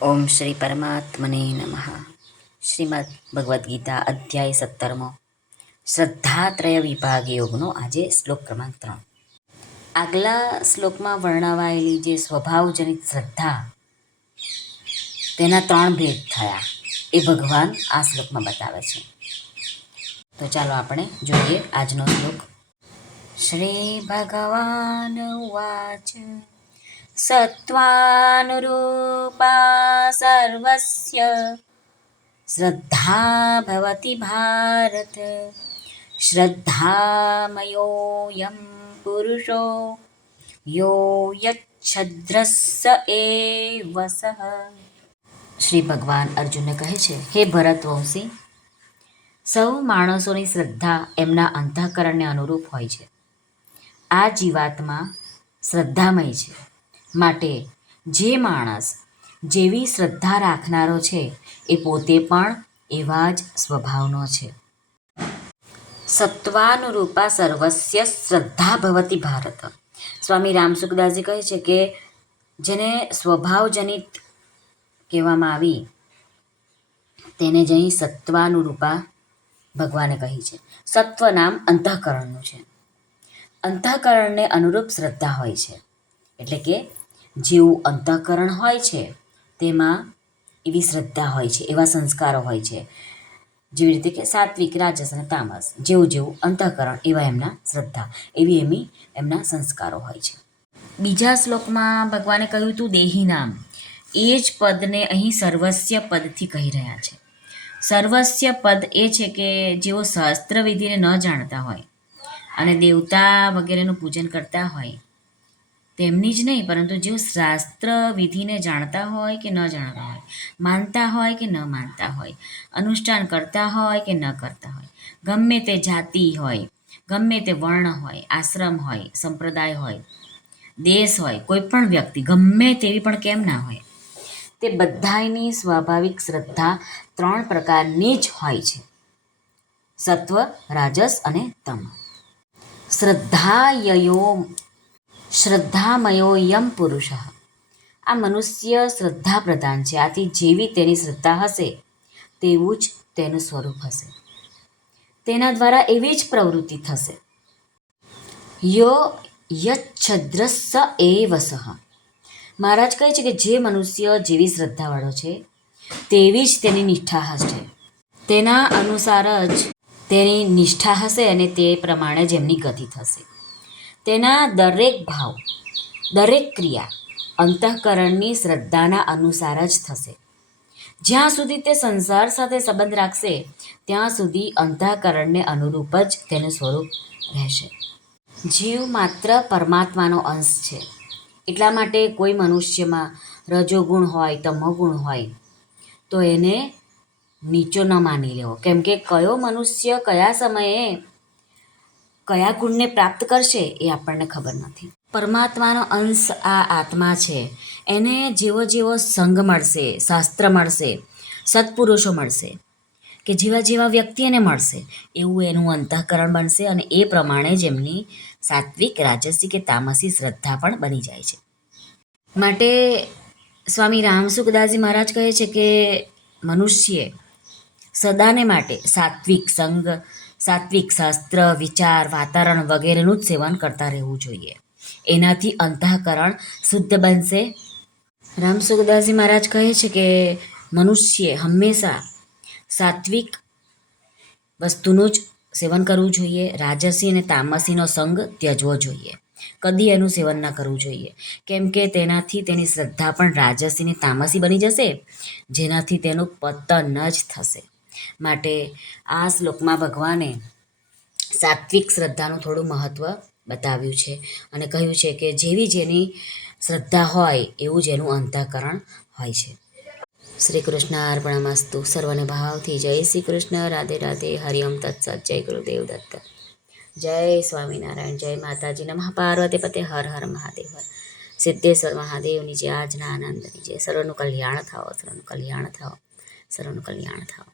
ઓમ શ્રી પરમાત્મને નમઃ. શ્રીમદ ભગવદ્ ગીતા અધ્યાય 17 શ્રદ્ધાત્રય વિભાગ યોગનો આજે શ્લોક ક્રમાંક 3. આગલા શ્લોકમાં વર્ણવાયેલી જે સ્વભાવજનિત શ્રદ્ધા તેના 3 ભેદ થયા એ ભગવાન આ શ્લોકમાં બતાવે છે. તો ચાલો આપણે જોઈએ આજનો શ્લોક. શ્રી ભગવાન ઉવાચ સત્વાનુરૂપા સર્વસ્ય શ્રદ્ધા ભવતિ ભારત શ્રદ્ધામયોऽયં પુરુષો યો યચ્છદ્રસ્સ એવ સઃ. શ્રી ભગવાન અર્જુનને કહે છે, હે ભરતવંશી, સૌ માણસોની શ્રદ્ધા એમના અંતઃકરણને અનુરૂપ હોય છે. આ જીવાત્મા શ્રદ્ધામય છે, માટે જે માણસ જેવી શ્રદ્ધા રાખનારો છે એ પોતે પણ એવા જ સ્વભાવનો છે. સત્વાનુરૂપા સર્વસ્ય શ્રદ્ધા ભવતિ ભારત. સ્વામી રામસુખદાસજી કહે છે કે જેને સ્વભાવજનિત કહેવામાં આવી તેને જ અહીં સત્વાનુરૂપા ભગવાને કહી છે. સત્વ નામ અંતઃકરણનું છે. અંતઃકરણને અનુરૂપ શ્રદ્ધા હોય છે. એટલે કે જેવું અંતઃકરણ હોય છે તેમાં એવી શ્રદ્ધા હોય છે, એવા સંસ્કારો હોય છે. જેવી રીતે કે સાત્વિક, રાજસ અને તામસ, જેવું જેવું અંતઃકરણ એવા એમના શ્રદ્ધા, એવી એમના સંસ્કારો હોય છે. બીજા શ્લોકમાં ભગવાને કહ્યું હતું દેહી નામ. એ જ પદને અહીં સર્વસ્ય પદથી કહી રહ્યા છે. સર્વસ્ય પદ એ છે કે જેઓ શાસ્ત્ર વિધિને ન જાણતા હોય અને દેવતા વગેરેનું પૂજન કરતા હોય તેમની જ નહીં, પરંતુ જેઓ શાસ્ત્ર વિધિને જાણતા હોય કે ન જાણતા હોય, માનતા હોય કે ન માનતા હોય, અનુષ્ઠાન કરતા હોય કે ન કરતા હોય, ગમે તે જાતિ હોય, ગમે તે વર્ણ હોય, આશ્રમ હોય, સંપ્રદાય હોય, દેશ હોય, કોઈ પણ વ્યક્તિ ગમે તેવી પણ કેમ ના હોય, તે બધાની સ્વાભાવિક શ્રદ્ધા 3 પ્રકારની જ હોય છે: સત્વ, રાજસ અને તમ. શ્રદ્ધામયોऽયં પુરુષ. આ મનુષ્ય શ્રદ્ધા પ્રધાન છે. આથી જેવી તેની શ્રદ્ધા હશે તેવું જ તેનું સ્વરૂપ હશે. તેના દ્વારા એવી જ પ્રવૃત્તિ થશે. યો યચ્છદ્રસ્સ એવ સઃ. મહારાજ કહે છે કે જે મનુષ્ય જેવી શ્રદ્ધાવાળો છે તેવી જ તેની નિષ્ઠા હશે. તેના અનુસાર જ તેની નિષ્ઠા હશે અને તે પ્રમાણે જ એમની ગતિ થશે. તેના દરેક ભાવ, દરેક ક્રિયા અંતઃકરણની શ્રદ્ધાના અનુસાર જ થશે. જ્યાં સુધી તે સંસાર સાથે સંબંધ રાખશે ત્યાં સુધી અંતઃકરણને અનુરૂપ જ તેનું સ્વરૂપ રહેશે. જીવ માત્ર પરમાત્માનો અંશ છે. એટલા માટે કોઈ મનુષ્યમાં રજોગુણ હોય, તમોગુણ હોય તો એને નીચો ન માની લેવો. કેમ કે કયો મનુષ્ય કયા સમયે કયા ગુણને પ્રાપ્ત કરશે એ આપણને ખબર નથી. પરમાત્માનો અંશ આ આત્મા છે. એને જેવો જેવો સંગ મળશે, શાસ્ત્ર મળશે, સત્પુરુષો મળશે કે જેવા જેવા વ્યક્તિ એને મળશે એવું એનું અંતઃકરણ બનશે અને એ પ્રમાણે જ એમની સાત્વિક, રાજસી કે તામસી શ્રદ્ધા પણ બની જાય છે. માટે સ્વામી રામસુખદાસજી મહારાજ કહે છે કે મનુષ્યે સદાને માટે સાત્વિક સંગ, સાત્વિક શાસ્ત્ર, વિચાર, વાતાવરણ વગેરેનું જ સેવન કરતા રહેવું જોઈએ. એનાથી અંતઃકરણ શુદ્ધ બનશે. રામસુખદાસજી મહારાજ કહે છે કે મનુષ્યે હંમેશા સાત્વિક વસ્તુનું જ સેવન કરવું જોઈએ. રાજસી અને તામસીનો સંગ ત્યજવો જોઈએ. કદી એનું સેવન ન કરવું જોઈએ. કેમ કે તેનાથી તેની શ્રદ્ધા પણ રાજસી અને તામસી બની જશે, જેનાથી તેનું પતન જ થશે. માટે આ શ્લોકમાં ભગવાને સાત્વિક શ્રદ્ધાનું થોડું મહત્ત્વ બતાવ્યું છે અને કહ્યું છે કે જેવી જેની શ્રદ્ધા હોય એવું જ એનું અંતઃકરણ હોય છે. શ્રી કૃષ્ણ અર્પણમસ્તુ. સર્વને ભાવથી જય શ્રી કૃષ્ણ. રાધે રાધે. હરિ ઓમ તત્સત. જય ગુરુદેવ દત્ત. જય સ્વામિનારાયણ. જય માતાજી. નમઃ પાર્વતી પતે. હર હર મહાદેવ. સિદ્ધેશ્વર મહાદેવની જય. આજના આનંદની જય. સર્વનું કલ્યાણ થાઓ, સર્વનું કલ્યાણ થાઓ, સર્વનું કલ્યાણ થાઓ.